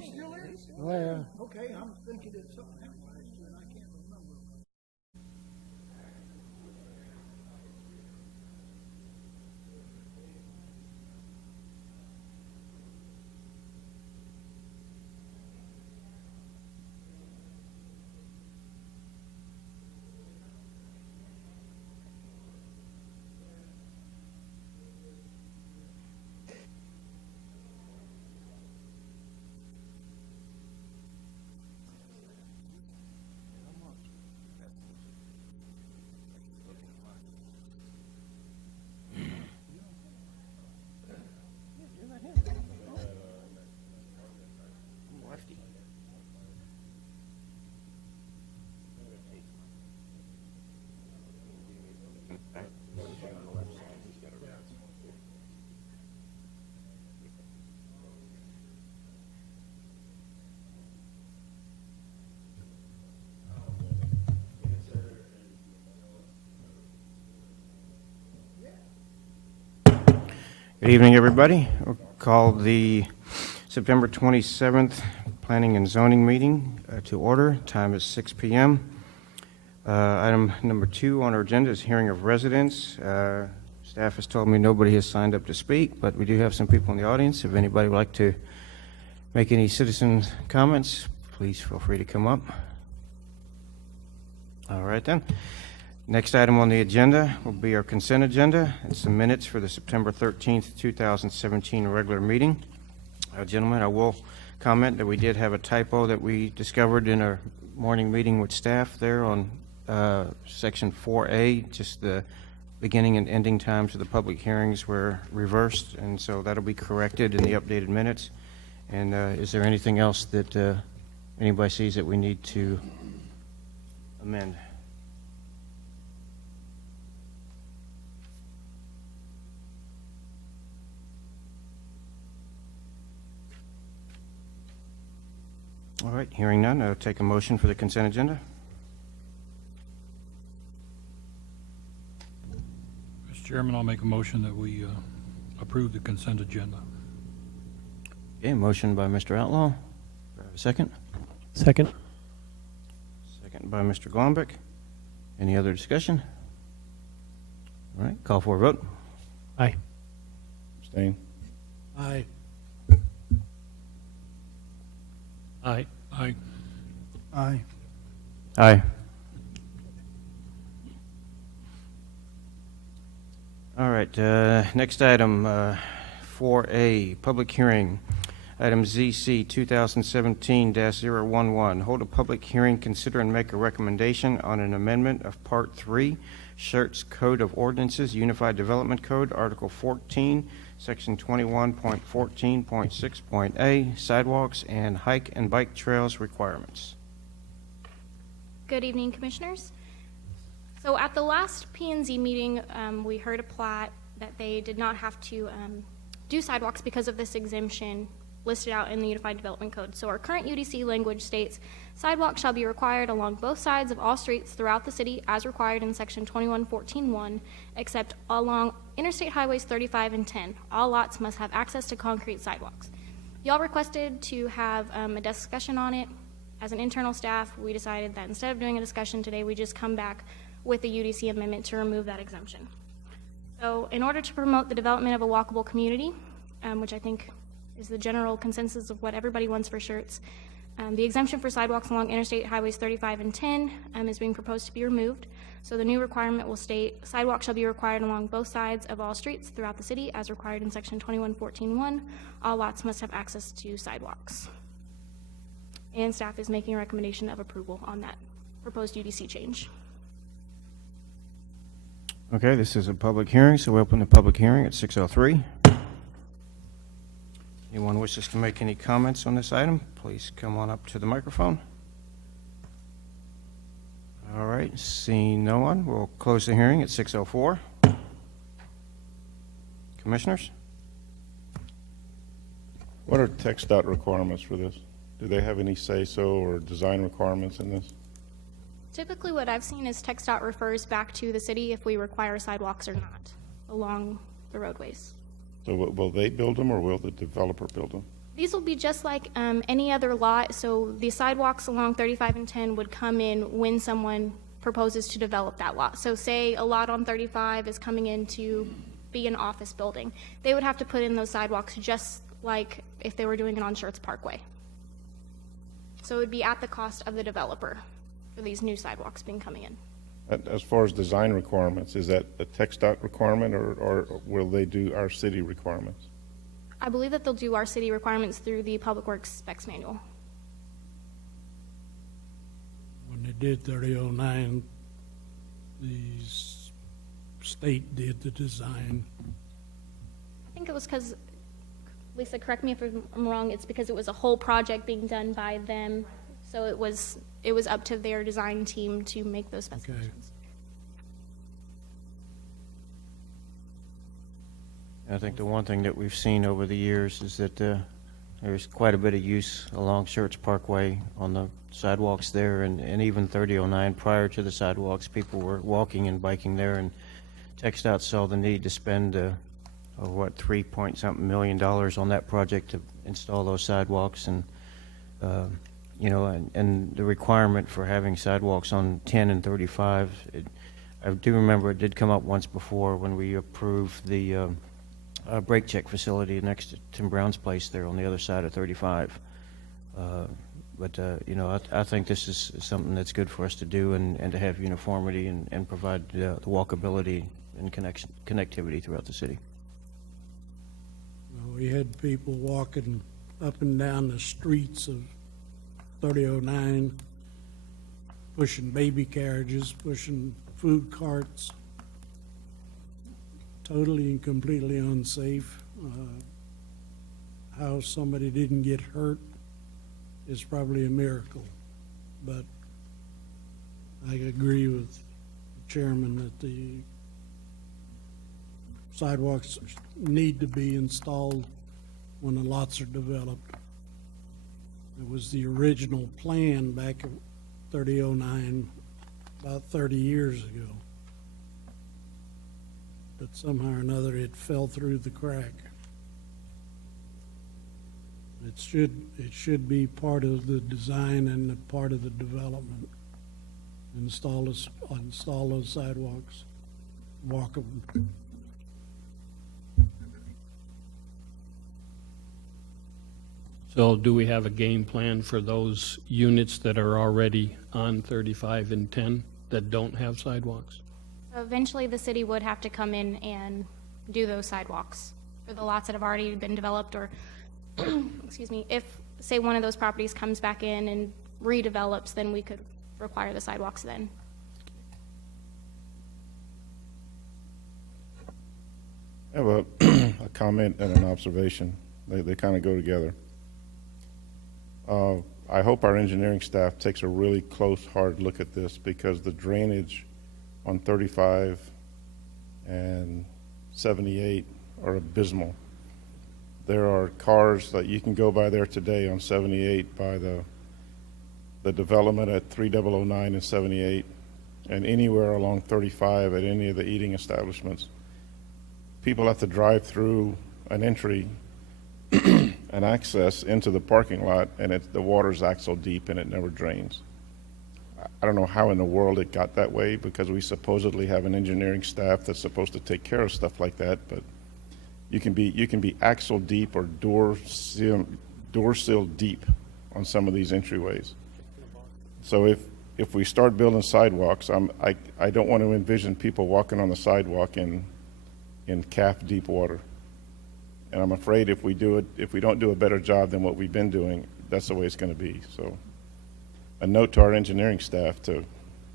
he still is? Oh, yeah. Okay, I'm thinking it's something happened last year and I can't remember. Good evening, everybody. We'll call the September 27th Planning and Zoning meeting to order. Time is 6 p.m. Item number 2 on our agenda is hearing of residents. Staff has told me nobody has signed up to speak, but we do have some people in the audience. If anybody would like to make any citizen comments, please feel free to come up. All right, then. Next item on the agenda will be our consent agenda. It's the minutes for the September 13th, 2017 regular meeting. Gentlemen, I will comment that we did have a typo that we discovered in our morning meeting with staff there on section 4A. Just the beginning and ending times of the public hearings were reversed, and so that'll be corrected in the updated minutes. And is there anything else that anybody sees that we need to amend? All right, hearing none, I'll take a motion for the consent agenda. Mr. Chairman, I'll make a motion that we approve the consent agenda. Okay, motion by Mr. Outlaw. Do I have a second? Second. Second by Mr. Glombeck. Any other discussion? All right, call for a vote. Aye. Abstain. Aye. Aye. Aye. Aye. Aye. All right, next item, 4A, public hearing. Item ZC 2017-011, hold a public hearing, consider and make a recommendation on an amendment of Part 3, Schertz Code of Ordinances, Unified Development Code, Article 14, Section 21.14.6.a, sidewalks and hike and bike trails requirements. Good evening, Commissioners. So at the last P&Z meeting, we heard a plat that they did not have to do sidewalks because of this exemption listed out in the Unified Development Code. So our current UDC language states, sidewalks shall be required along both sides of all streets throughout the city as required in Section 2114.1, except along Interstate Highways 35 and 10. All lots must have access to concrete sidewalks. Y'all requested to have a discussion on it. As an internal staff, we decided that instead of doing a discussion today, we just come back with a UDC amendment to remove that exemption. So in order to promote the development of a walkable community, which I think is the general consensus of what everybody wants for Schertz, the exemption for sidewalks along Interstate Highways 35 and 10 is being proposed to be removed. So the new requirement will state, sidewalks shall be required along both sides of all streets throughout the city as required in Section 2114.1. All lots must have access to sidewalks. And staff is making a recommendation of approval on that proposed UDC change. Okay, this is a public hearing, so we open the public hearing at 6:03. Anyone wishes to make any comments on this item, please come on up to the microphone. All right, seeing no one, we'll close the hearing at 6:04. Commissioners? What are text dot requirements for this? Do they have any say-so or design requirements in this? Typically what I've seen is TxDOT refers back to the city if we require sidewalks or not along the roadways. So will they build them or will the developer build them? These will be just like any other lot, so the sidewalks along 35 and 10 would come in when someone proposes to develop that lot. So say a lot on 35 is coming in to be an office building. They would have to put in those sidewalks just like if they were doing it on Schertz Parkway. So it would be at the cost of the developer for these new sidewalks being coming in. As far as design requirements, is that a TxDOT requirement, or will they do our city requirements? I believe that they'll do our city requirements through the Public Works Specs Manual. When they did 3009, the state did the design. I think it was because, Lisa, correct me if I'm wrong, it's because it was a whole project being done by them, so it was up to their design team to make those specifications. I think the one thing that we've seen over the years is that there's quite a bit of use along Schertz Parkway on the sidewalks there, and even 3009 prior to the sidewalks, people were walking and biking there, and TxDOT saw the need to spend, $3-point-something million on that project to install those sidewalks, and and the requirement for having sidewalks on 10 and 35. I do remember it did come up once before when we approved the brake check facility next to Tim Brown's place there on the other side of 35. I think this is something that's good for us to do and to have uniformity and provide the walkability and connectivity throughout the city. We had people walking up and down the streets of 3009, pushing baby carriages, pushing food carts. Totally and completely unsafe. How somebody didn't get hurt is probably a miracle. But I agree with the chairman that the sidewalks need to be installed when the lots are developed. It was the original plan back in 3009, about 30 years ago. But somehow or another it fell through the crack. It should be part of the design and part of the development. Install those sidewalks, walkable. So do we have a game plan for those units that are already on 35 and 10 that don't have sidewalks? So eventually the city would have to come in and do those sidewalks for the lots that have already been developed, or excuse me, if say one of those properties comes back in and redevelops, then we could require the sidewalks then. I have a comment and an observation. They kind of go together. I hope our engineering staff takes a really close, hard look at this, because the drainage on 35 and 78 are abysmal. There are cars that you can go by there today on 78 by the development at 3009 and 78, and anywhere along 35 at any of the eating establishments. People have to drive through an entry and access into the parking lot, and the water's axle deep and it never drains. I don't know how in the world it got that way, because we supposedly have an engineering staff that's supposed to take care of stuff like that, but you can be axle deep or door sill deep on some of these entryways. So if we start building sidewalks, I don't want to envision people walking on the sidewalk in calf deep water. And I'm afraid if we don't do a better job than what we've been doing, that's the way it's going to be. So a note to our engineering staff to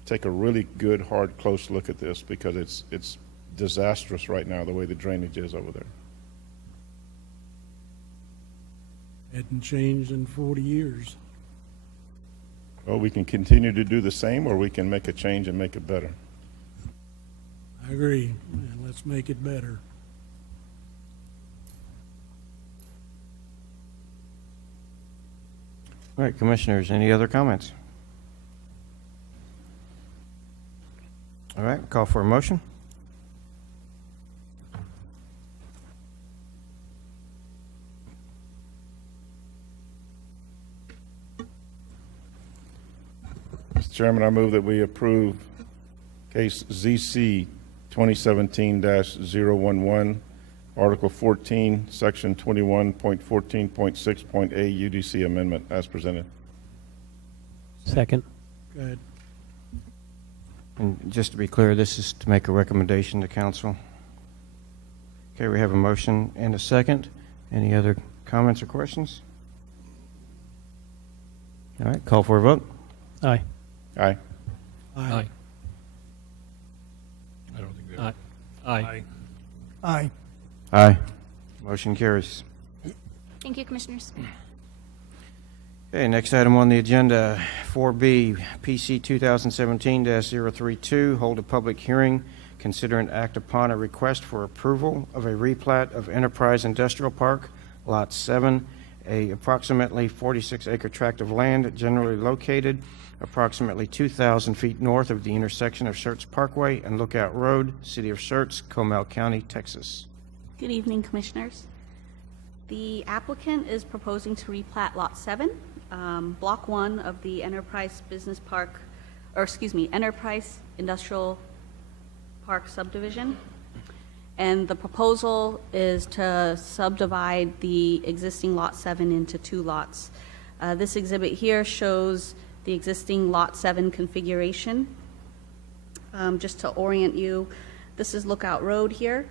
take a really good, hard, close look at this, because it's disastrous right now, the way the drainage is over there. Hadn't changed in 40 years. Well, we can continue to do the same, or we can make a change and make it better. I agree, and let's make it better. All right, commissioners, any other comments? All right, call for a motion. Chairman, I move that we approve case ZC 2017-011, Article 14, Section 21.14.6.a UDC amendment as presented. Second. Go ahead. And just to be clear, this is to make a recommendation to council. Okay, we have a motion and a second. Any other comments or questions? All right, call for a vote. Aye. Aye. Aye. I don't think Aye. that. Aye. Aye. Aye. Motion carries. Thank you, Commissioners. Okay, next item on the agenda, 4B, PC 2017-032, hold a public hearing, consider and act upon a request for approval of a replat of Enterprise Industrial Park, Lot 7, a approximately 46-acre tract of land generally located approximately 2,000 feet north of the intersection of Schertz Parkway and Lookout Road, City of Schertz, Comal County, Texas. Good evening, Commissioners. The applicant is proposing to replat Lot 7, Block 1 of the Enterprise Business Park, Enterprise Industrial Park subdivision. And the proposal is to subdivide the existing Lot 7 into 2 lots. This exhibit here shows the existing Lot 7 configuration. Just to orient you, this is Lookout Road here.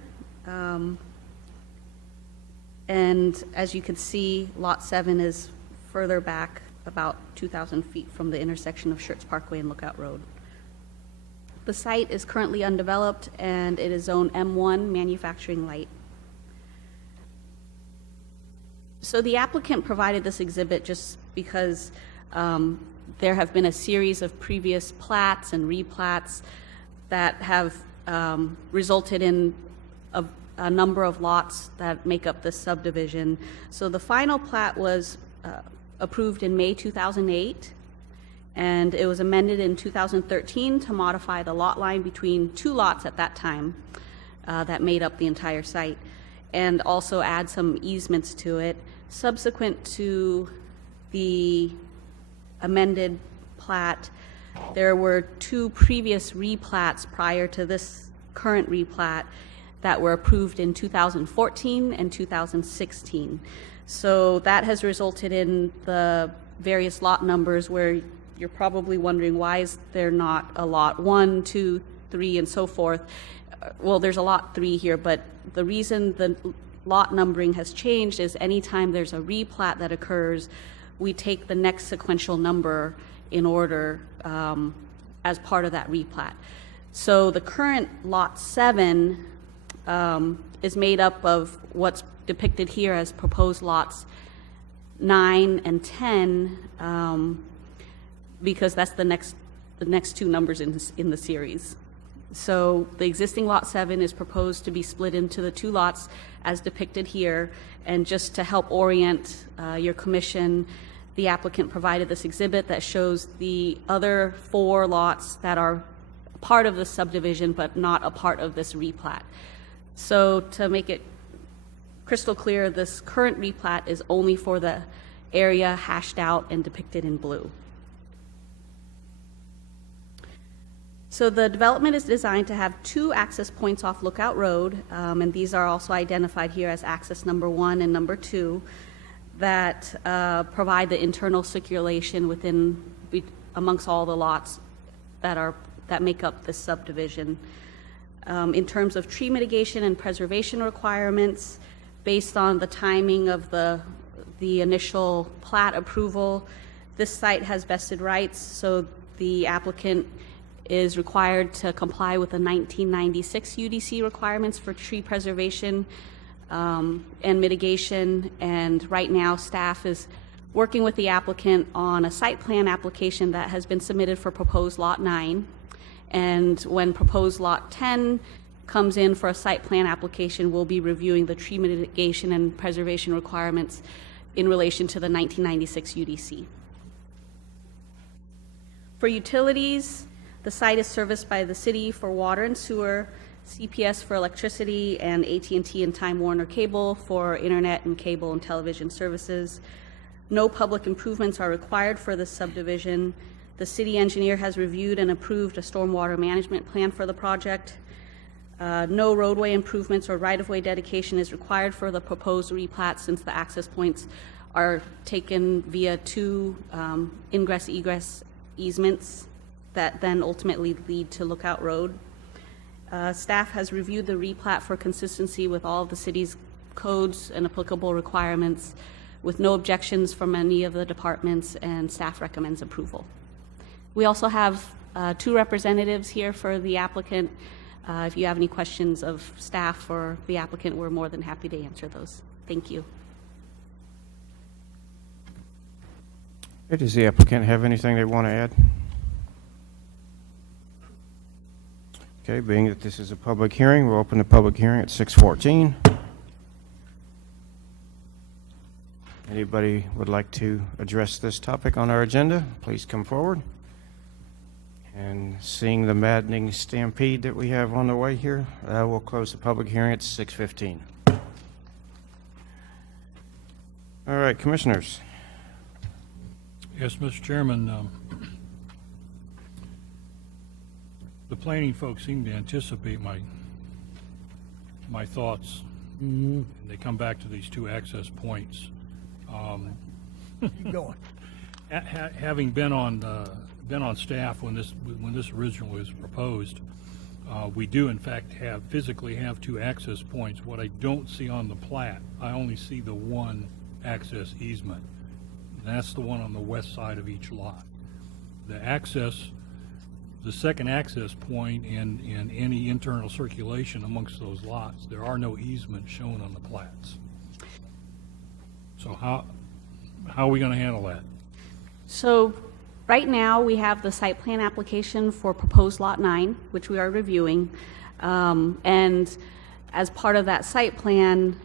And as you can see, Lot 7 is further back about 2,000 feet from the intersection of Schertz Parkway and Lookout Road. The site is currently undeveloped and it is Zone M1 Manufacturing Light. So the applicant provided this exhibit just because there have been a series of previous plats and replats that have resulted in a number of lots that make up this subdivision. So the final plat was approved in May 2008, and it was amended in 2013 to modify the lot line between 2 lots at that time that made up the entire site, and also add some easements to it. Subsequent to the amended plat, there were 2 previous replats prior to this current replat that were approved in 2014 and 2016. So that has resulted in the various lot numbers where you're probably wondering why is there not a lot 1, 2, 3, and so forth. Well, there's a lot 3 here, but the reason the lot numbering has changed is anytime there's a replat that occurs, we take the next sequential number in order as part of that replat. So the current Lot 7 is made up of what's depicted here as proposed lots 9 and 10, because that's the next 2 numbers in the series. So the existing Lot 7 is proposed to be split into the 2 lots as depicted here, and just to help orient your commission, the applicant provided this exhibit that shows the other 4 lots that are part of the subdivision but not a part of this replat. So to make it crystal clear, this current replat is only for the area hashed out and depicted in blue. So the development is designed to have 2 access points off Lookout Road, and these are also identified here as access number 1 and number 2, that provide the internal circulation amongst all the lots that make up this subdivision. In terms of tree mitigation and preservation requirements, based on the timing of the initial plat approval, this site has vested rights, so the applicant is required to comply with the 1996 UDC requirements for tree preservation and mitigation, and right now staff is working with the applicant on a site plan application that has been submitted for proposed Lot 9. And when proposed Lot 10 comes in for a site plan application, we'll be reviewing the tree mitigation and preservation requirements in relation to the 1996 UDC. For utilities, the site is serviced by the city for water and sewer, CPS for electricity, and AT&T and Time Warner Cable for internet and cable and television services. No public improvements are required for this subdivision. The city engineer has reviewed and approved a stormwater management plan for the project. No roadway improvements or right-of-way dedication is required for the proposed replat since the access points are taken via two ingress-egress easements that then ultimately lead to Lookout Road. Staff has reviewed the replat for consistency with all of the city's codes and applicable requirements with no objections from any of the departments, and staff recommends approval. We also have two representatives here for the applicant. If you have any questions of staff or the applicant, we're more than happy to answer those. Thank you. Does the applicant have anything they want to add? Okay, being that this is a public hearing, we'll open the public hearing at 6:14. Anybody would like to address this topic on our agenda, please come forward. And seeing the maddening stampede that we have on the way here, we'll close the public hearing at 6:15. All right, commissioners. Yes, Mr. Chairman, the planning folks seem to anticipate my thoughts. And they come back to these two access points. Keep going. Having been on staff when this originally was proposed, we do in fact physically have two access points. What I don't see on the plat, I only see the one access easement. And that's the one on the west side of each lot. The second access point and any internal circulation amongst those lots, there are no easements shown on the plats. So how are we going to handle that? So right now, we have the site plan application for proposed Lot 9, which we are reviewing. And as part of that site plan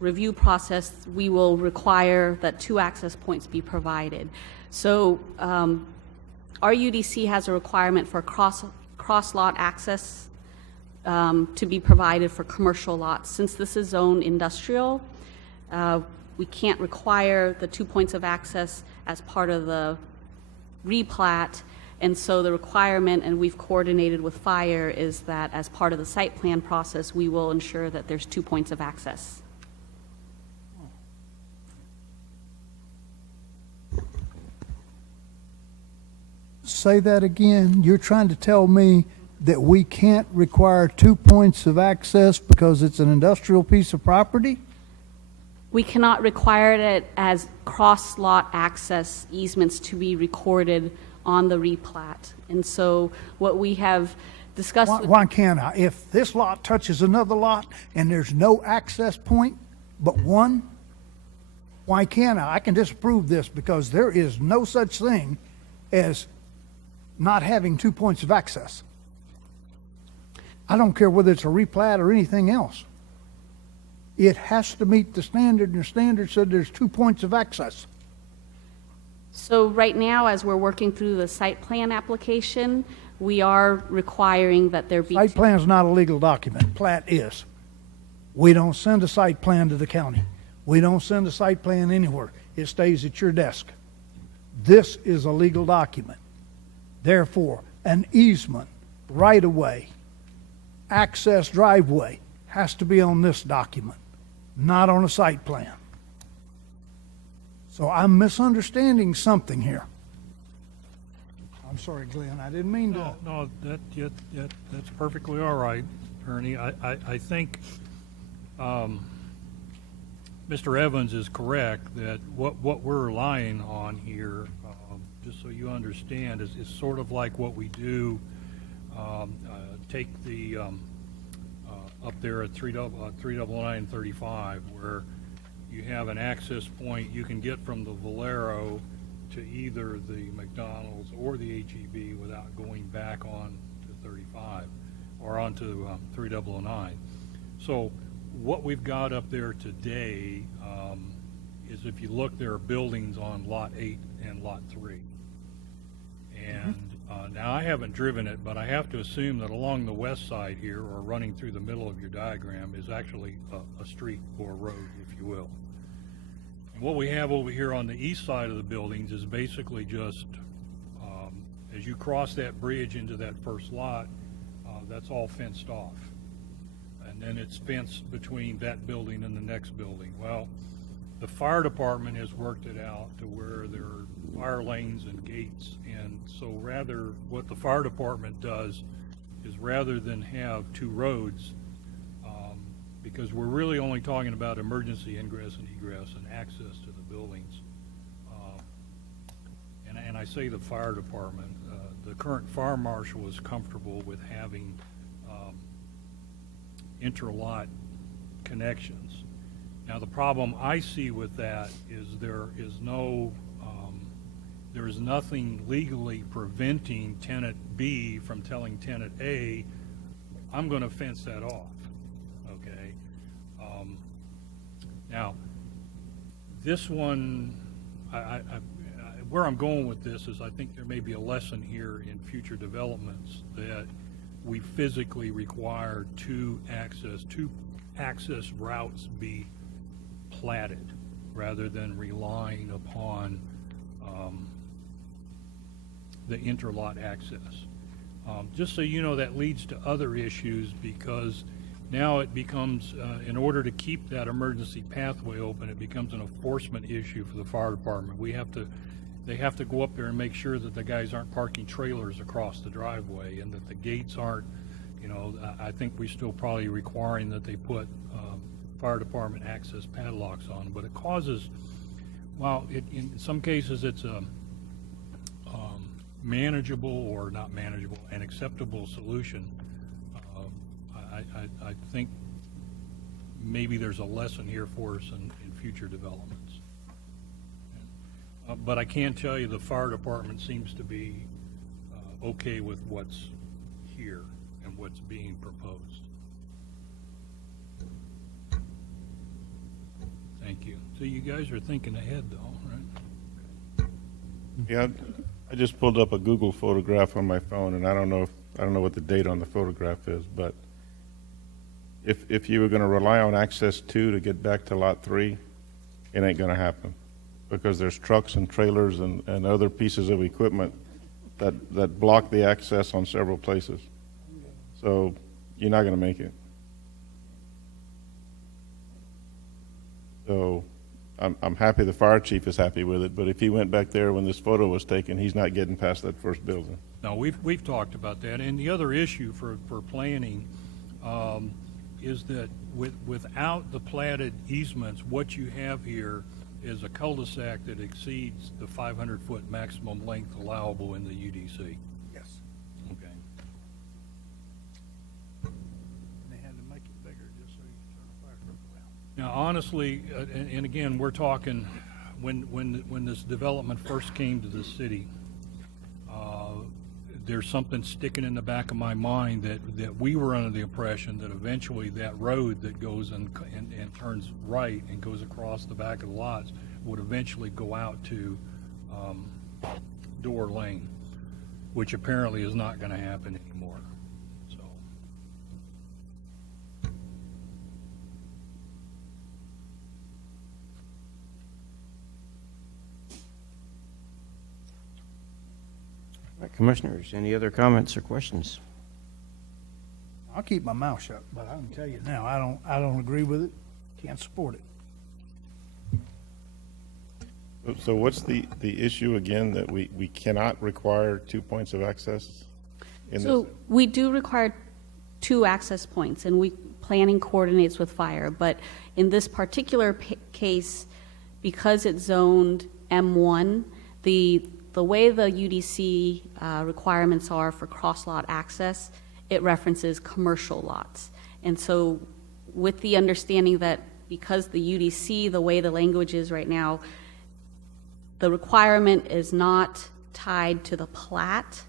review process, we will require that two access points be provided. So our UDC has a requirement for cross-lot access to be provided for commercial lots. Since this is zoned industrial, we can't require the 2 points of access as part of the replat, and so the requirement, and we've coordinated with fire, is that as part of the site plan process, we will ensure that there's 2 points of access. Say that again. You're trying to tell me that we can't require 2 points of access because it's an industrial piece of property? We cannot require it as cross-lot access easements to be recorded on the replat. And so what we have discussed... Why can't I? If this lot touches another lot and there's no access point but one, why can't I? I can disapprove this because there is no such thing as not having 2 points of access. I don't care whether it's a replat or anything else. It has to meet the standard, and the standard said there's 2 points of access. So right now, as we're working through the site plan application, we are requiring that there be... Site plan is not a legal document. Plat is. We don't send a site plan to the county. We don't send a site plan anywhere. It stays at your desk. This is a legal document. Therefore, an easement, right-of-way, access driveway has to be on this document, not on a site plan. So I'm misunderstanding something here. I'm sorry, Glenn, I didn't mean to. No, that's perfectly all right, Ernie. I think Mr. Evans is correct that what we're relying on here, just so you understand, is sort of like what we do. Take the up there at 39935, where you have an access point you can get from the Valero to either the McDonald's or the HEB without going back on to 35 or onto 3009. So what we've got up there today is, if you look, there are buildings on Lot 8 and Lot 3. And now I haven't driven it, but I have to assume that along the west side here, or running through the middle of your diagram, is actually a street or a road, if you will. And what we have over here on the east side of the buildings is basically just As you cross that bridge into that first lot, that's all fenced off. And then it's fenced between that building and the next building. Well, the fire department has worked it out to where there are fire lanes and gates. And so rather, what the fire department does is rather than have two roads, because we're really only talking about emergency ingress and egress and access to the buildings. And I say the fire department, the current fire marshal is comfortable with having interlot connections. Now, the problem I see with that is there is nothing legally preventing tenant B from telling tenant A, I'm going to fence that off, okay? Now, this one, where I'm going with this is I think there may be a lesson here in future developments that we physically require two access routes be platted rather than relying upon the interlot access. Just so you know, that leads to other issues because now it becomes, in order to keep that emergency pathway open, it becomes an enforcement issue for the fire department. They have to go up there and make sure that the guys aren't parking trailers across the driveway and that the gates aren't, I think we're still probably requiring that they put fire department access padlocks on, but it causes, while in some cases it's a manageable or not manageable, an acceptable solution, I think maybe there's a lesson here for us in future developments. But I can tell you the fire department seems to be okay with what's here and what's being proposed. Thank you. So you guys are thinking ahead though, right? Yeah, I just pulled up a Google photograph on my phone, and I don't know what the date on the photograph is, but if you were going to rely on access 2 to get back to lot 3, it ain't going to happen because there's trucks and trailers and other pieces of equipment that block the access on several places. So you're not going to make it. So I'm happy the fire chief is happy with it, but if he went back there when this photo was taken, he's not getting past that first building. No, we've talked about that. And the other issue for planning is that without the platted easements, what you have here is a cul-de-sac that exceeds the 500-foot maximum length allowable in the UDC. Yes. Okay. They had to make it bigger just so you could turn a fire truck around. Now, honestly, and again, we're talking when this development first came to the city, there's something sticking in the back of my mind that we were under the impression that eventually that road that goes and turns right and goes across the back of the lots would eventually go out to Door Lane, which apparently is not going to happen anymore. So. All right, Commissioners, any other comments or questions? I'll keep my mouth shut, but I can tell you now, I don't agree with it, can't support it. So what's the issue again, that we cannot require 2 points of access in So this? we do require 2 access points, and planning coordinates with fire. But in this particular case, because it's zoned M1, the way the UDC requirements are for cross-lot access, it references commercial lots. And so with the understanding that because the UDC, the way the language is right now, the requirement is not tied to the plat,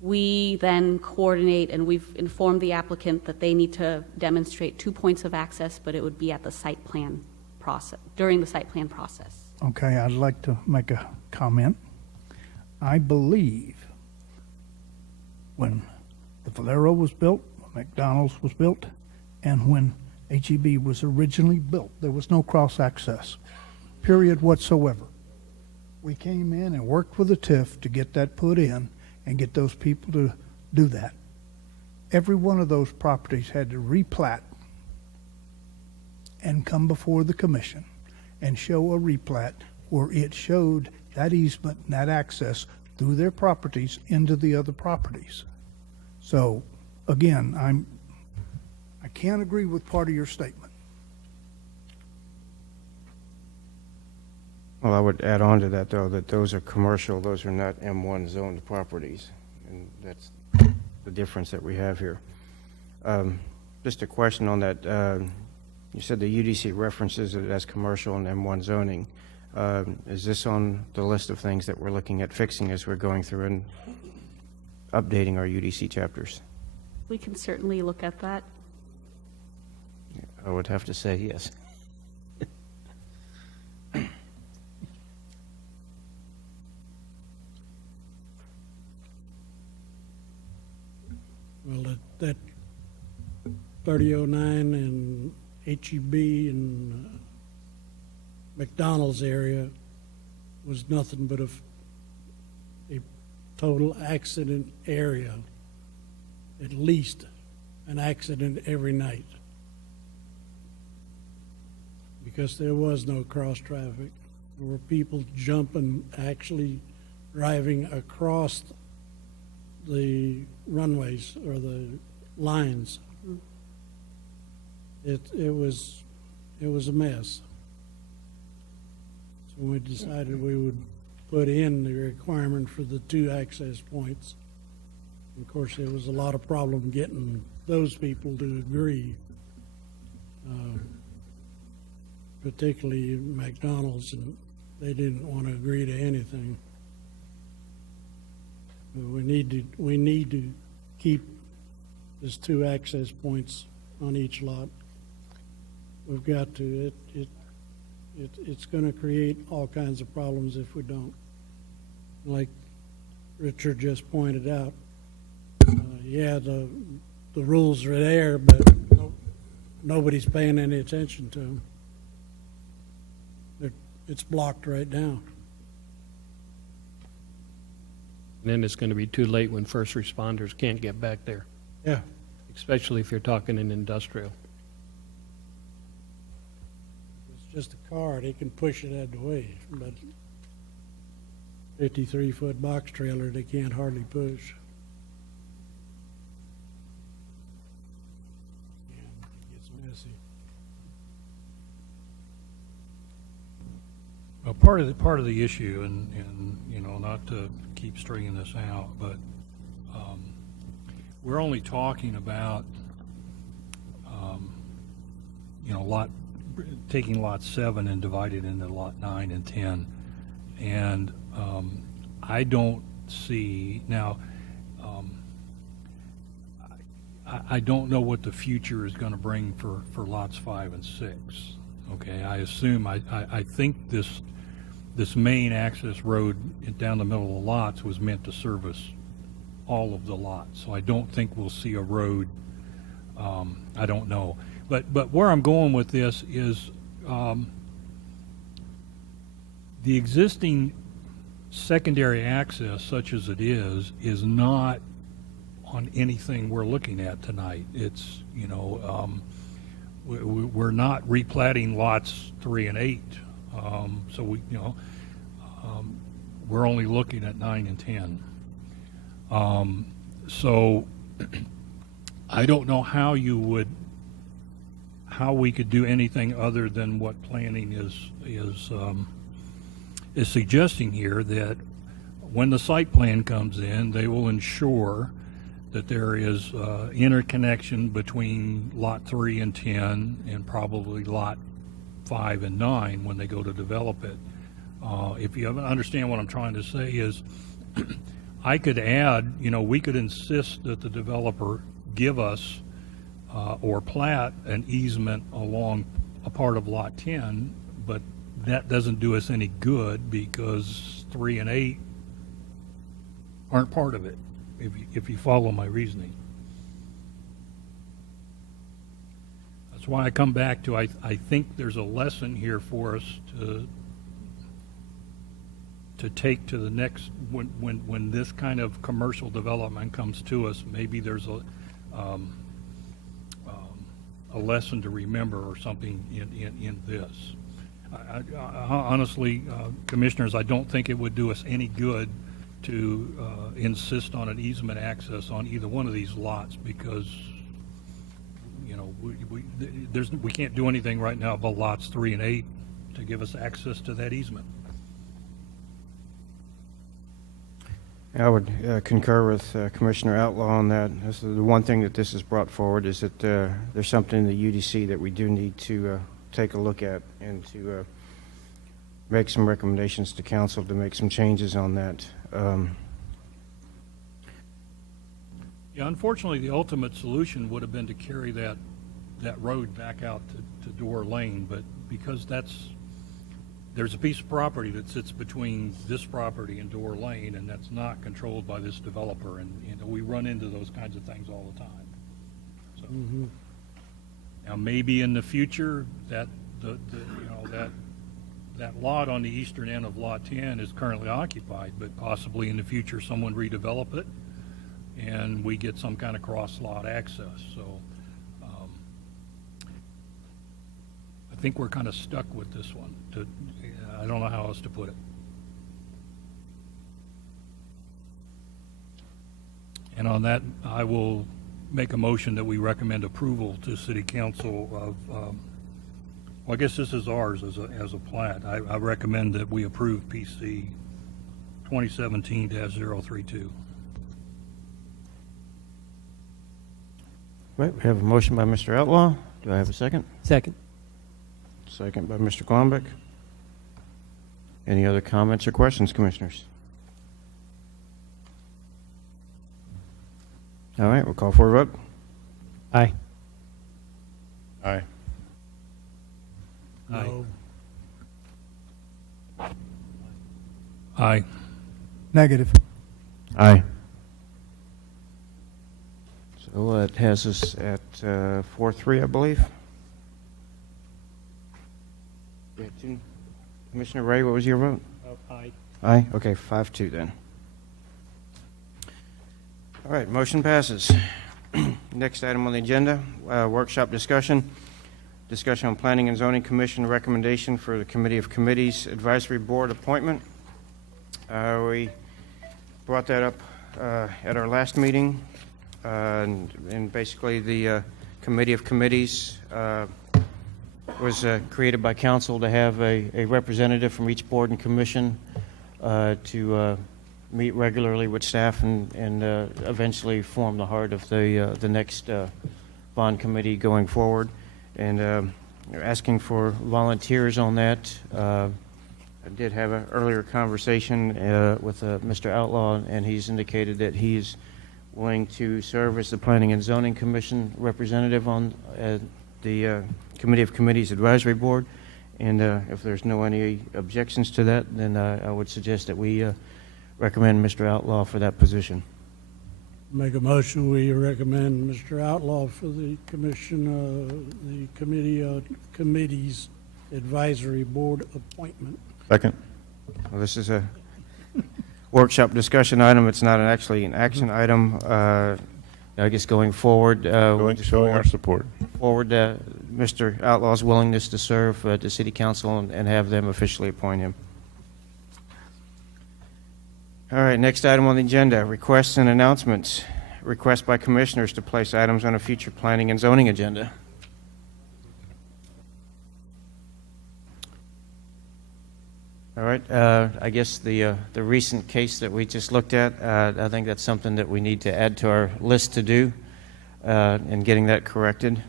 we then coordinate, and we've informed the applicant that they need to demonstrate 2 points of access, but it would be at the site plan process, during the site plan process. Okay, I'd like to make a comment. I believe when the Valero was built, when McDonald's was built, and when HEB was originally built, there was no cross-access, period whatsoever. We came in and worked with the TIF to get that put in, and get those people to do that. Every one of those properties had to replat and come before the commission and show a replat where it showed that easement and that access through their properties into the other properties. So, again, I can't agree with part of your statement. Well, I would add on to that, though, that those are commercial, those are not M1 zoned properties, and that's the difference that we have here. Just a question on that. You said the UDC references it as commercial and M1 zoning. Is this on the list of things that we're looking at fixing as we're going through and updating our UDC chapters? We can certainly look at that. I would have to say yes. Well, that 3009 and HEB and McDonald's area was nothing but a total accident area. At least an accident every night. Because there was no cross traffic. There were people jumping, actually driving across the runways or the lines. It was a mess. So we decided we would put in the requirement for the 2 access points. Of course, there was a lot of problem getting those people to agree, particularly McDonald's, and they didn't want to agree to anything. We need to keep this 2 access points on each lot. We've got to. It's going to create all kinds of problems if we don't. Like Richard just pointed out. Yeah, the rules are there, but nobody's paying any attention to them. It's blocked right now. And then it's going to be too late when first responders can't get back there, Yeah, especially if you're talking in industrial. it's just a car. They can push it out of the way, but 53-foot box trailer, they can't hardly push. Yeah, it gets messy. Well, part of the issue, and you know, not to keep stringing this out, but we're only talking about you know, taking lot 7 and dividing it into lot 9 and 10, and I don't see now. I don't know what the future is going to bring for lots 5 and 6. Okay, I assume I think this main access road down the middle of the lots was meant to service all of the lots. So I don't think we'll see a road. I don't know, but where I'm going with this is the existing secondary access, such as it is not on anything we're looking at tonight. It's, you know, we're not replatting lots 3 and 8. So we, you know, we're only looking at 9 and 10. So I don't know how we could do anything other than what planning is suggesting here, that when the site plan comes in, they will ensure that there is interconnection between lot 3 and 10 and probably lot 5 and 9 when they go to develop it. If you understand what I'm trying to say is, I could add, you know, we could insist that the developer give us or plat an easement along a part of lot 10, but that doesn't do us any good because 3 and 8 aren't part of it, if you follow my reasoning. That's why I come back to, I think there's a lesson here for us to take to the next, when this kind of commercial development comes to us, maybe there's a lesson to remember or something in this. Honestly, Commissioners, I don't think it would do us any good to insist on an easement access on either one of these lots, because, you know, we can't do anything right now about lots 3 and 8 to give us access to that easement. I would concur with Commissioner Outlaw on that. This is the one thing that this has brought forward, is that there's something in the UDC that we do need to take a look at, and to make some recommendations to council to make some changes on that. Yeah, unfortunately, the ultimate solution would have been to carry that road back out to Door Lane, but because there's a piece of property that sits between this property and Door Lane, and that's not controlled by this developer, and you know, we run into those kinds of things all the time. So, now maybe in the future that that lot on the eastern end of Lot 10 is currently occupied, but possibly in the future someone redevelop it, and we get some kind of cross-lot access. So I think we're kind of stuck with this one. I don't know how else to put it. And on that, I will make a motion that we recommend approval to City Council of, well, I guess this is ours as a plat. I recommend that we approve PC 2017-032. Right, we have a motion by Mr. Outlaw. Do I have a second? Second. Second by Mr. Glombeck. Any other comments or questions, Commissioners? All right, we'll call for a vote. Aye. Aye. No. Aye. Negative. Aye. So it has us at 4-3, I believe. We had two. Commissioner Ray, what was your vote? Aye. Aye? Okay, 5-2 then. All right, motion passes. Next item on the agenda, workshop discussion. Discussion on Planning and Zoning Commission recommendation for the Committee of Committees Advisory Board appointment. We brought that up at our last meeting, and basically the Committee of Committees was created by council to have a representative from each board and commission to meet regularly with staff and eventually form the heart of the next bond committee going forward. And they're asking for volunteers on that. I did have an earlier conversation with Mr. Outlaw, and he's indicated that he's willing to serve as the Planning and Zoning Commission representative on the Committee of Committees Advisory Board. And if there's any objections to that, then I would suggest that we recommend Mr. Outlaw for that position. Make a motion, we recommend Mr. Outlaw for the committee's advisory board appointment. Second. Well, this is a workshop discussion item. It's not actually an action item. I guess going forward, Showing our support. forward Mr. Outlaw's willingness to serve the City Council and have them officially appoint him. All right, next item on the agenda, requests and announcements. Request by commissioners to place items on a future planning and zoning agenda. All right, I guess the recent case that we just looked at, I think that's something that we need to add to our list to do and getting that corrected.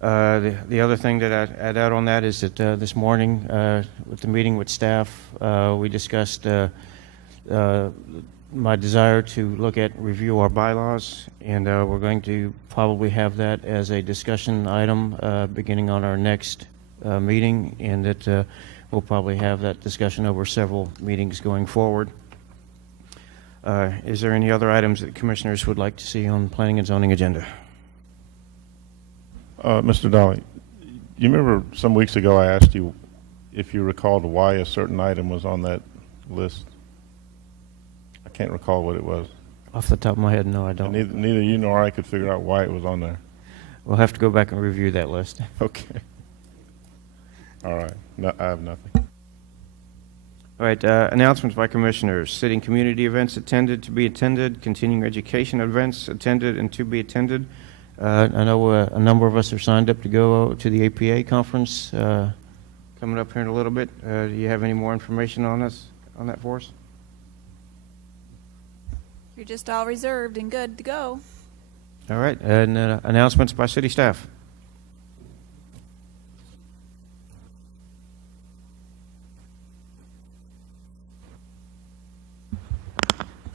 The other thing that I'd add out on that is that this morning, with the meeting with staff, we discussed my desire to look at review our bylaws, and we're going to probably have that as a discussion item beginning on our next meeting, and that we'll probably have that discussion over several meetings going forward. Is there any other items that commissioners would like to see on the planning and zoning agenda? Mr. Dolly, you remember some weeks ago I asked you if you recalled why a certain item was on that list. I can't recall what it was. Off the top of my head, no, I And don't. neither you nor I could figure out why it was on there. We'll have to go back and review that list. Okay. All right. No, I have nothing. All right, announcements by commissioners. City and community events attended, to be attended, continuing education events attended and to be attended. I know a number of us are signed up to go to the APA conference coming up here in a little bit. Do you have any more information on that for us? You're just all reserved and good to go. All right, and announcements by city staff.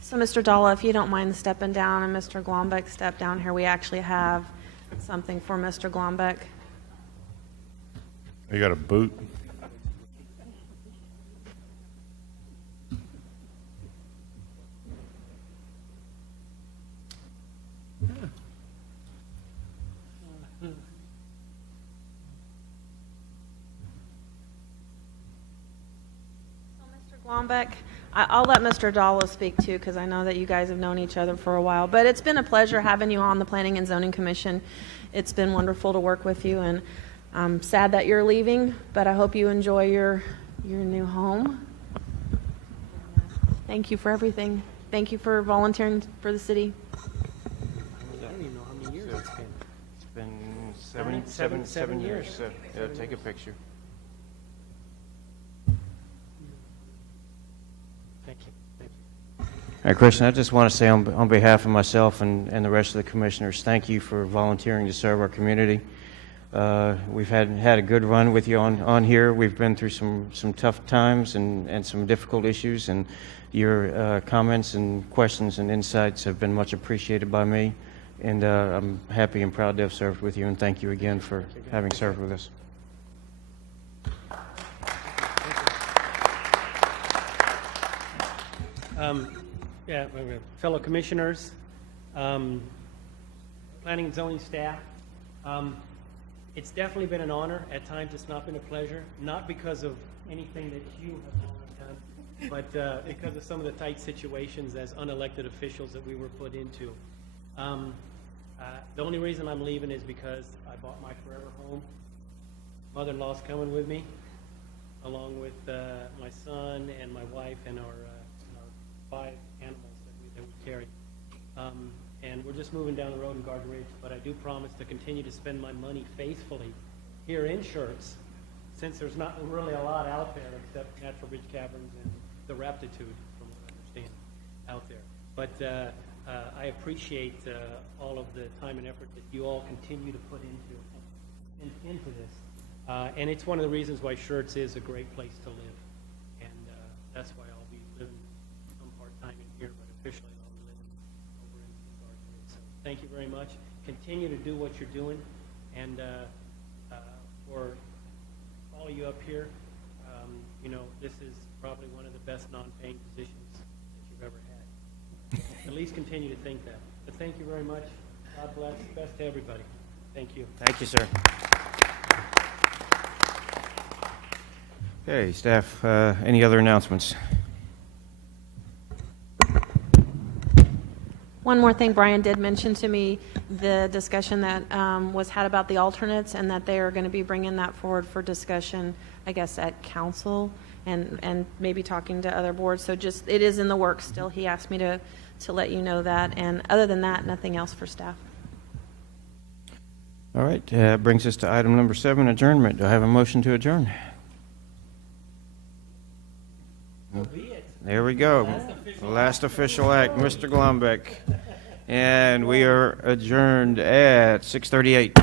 So, Mr. Dalla, if you don't mind stepping down and Mr. Glombeck step down here, we actually have something for Mr. Glombeck. You got a boot? Mr. Glombeck, I'll let Mr. Dalla speak too, because I know that you guys have known each other for a while. But it's been a pleasure having you on the Planning and Zoning Commission. It's been wonderful to work with you, and I'm sad that you're leaving, but I hope you enjoy your new home. Thank you for everything. Thank you for volunteering for the city. I don't even know how many years it's been. It's been seven years. So, take a picture. Thank you. Thank you. All right, Christian, I just want to say on behalf of myself and the rest of the commissioners, thank you for volunteering to serve our community. We've had a good run with you on here. We've been through some tough times and some difficult issues, and your comments and questions and insights have been much appreciated by me. And I'm happy and proud to have served with you, and thank you again for having served with us. Fellow commissioners, planning and zoning staff, it's definitely been an honor. At times it's not been a pleasure, not because of anything that you have done, but because of some of the tight situations as unelected officials that we were put into. The only reason I'm leaving is because I bought my forever home. Mother-in-law's coming with me, along with my son and my wife and our 5 animals that we carry. And we're just moving down the road in Garden Ridge, but I do promise to continue to spend my money faithfully here in Schertz, since there's not really a lot out there except Natural Ridge Caverns and the Raptitude, from what I understand, out there. But I appreciate all of the time and effort that you all continue to put into this. And it's one of the reasons why Schertz is a great place to live. And that's why I'll be living some part-time in here, but officially I'll be living over in Garden Ridge. So thank you very much. Continue to do what you're doing. And for all of you up here, this is probably one of the best non-paying positions that you've ever had. At least continue to think that. But thank you very much. God bless. Best to everybody. Thank you. Thank you, sir. Okay, staff, any other announcements? One more thing, Brian did mention to me the discussion that was had about the alternates, and that they are going to be bringing that forward for discussion, I guess, at council and maybe talking to other boards. So just, it is in the works still. He asked me to let you know that. And other than that, nothing else for staff. All right, brings us to item number 7, adjournment. Do I have a motion to adjourn? There we go. Last official act, Mr. Glombeck. And we are adjourned at 6:38.